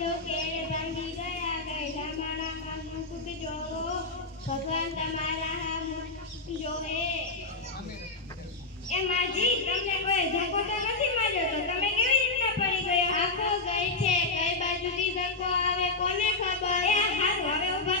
હાથો કેળે તો તમે કેવી રીતના પડી ગયો? આખો ગઈ છે કઈ બાજુથી ધક્કો આવે કોને ખબર? એ હાથ હવે ઊભા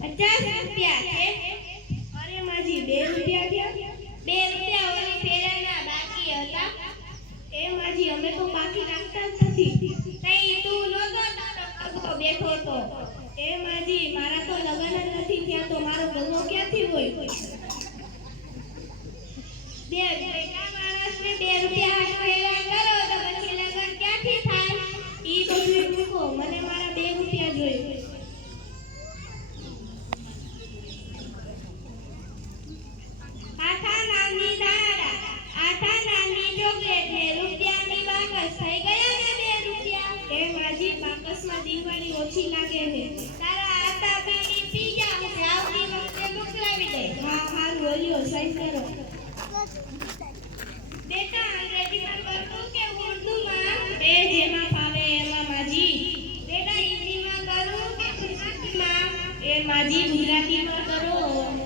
પચાસ રૂપિયા અરે માજી, બે રૂપિયા થયા બે રૂપિયા ઓલી પેલાના બાકી હતા. એ માજી, અમે તો બાકી રાખતા જ નથી. તઈ તું નહોતો તો બેઠો તો. એ માજી, મારા તો લગન જ નથી થયા તો મારો ગમો ક્યાંથી હોય? બે દિવાળી ઓછી લાગે છે. તારા આટા બીડી પી જા છે આવતી વખતે મોકલાવી દે. હા હા બોલ્યો સહી કરો. બેટા અંગ્રેજીમાં કરવું કે ઉર્દૂમાં બે જેમાં ફાવે એમાં માજી. બેટા હિન્દીમાં કરું કે ગુજરાતીમાં? એ માજી ગુજરાતીમાં કરો.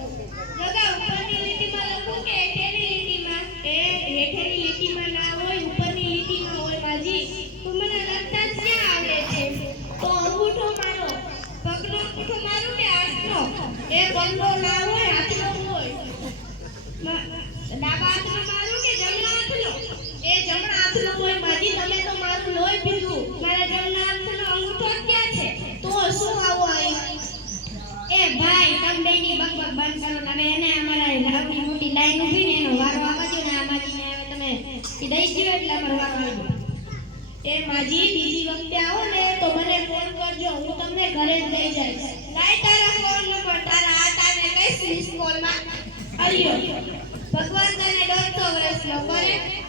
એ ના હોય, હાથનો હોય. ડાબા હાથનો મારું કે જમણા એ જમણા હાથનો હોય માજી તમે તો મારું લોહી પીધું. મારા જમણા હાથનો અંગૂઠો ક્યાં છે? તો શું આવો અહીં એ ભાઈ, તમે બેની બંધ કરો, તમે એને અમારા મોટી લાઈન ઊભી એનો વારો આવવા દો ને અમારી હવે તમે. દઈ આવ્યો એ માજી, બીજી વખતે આવો ને હરિયો ભગવાન તને દોઢસો વર્ષ નો કરે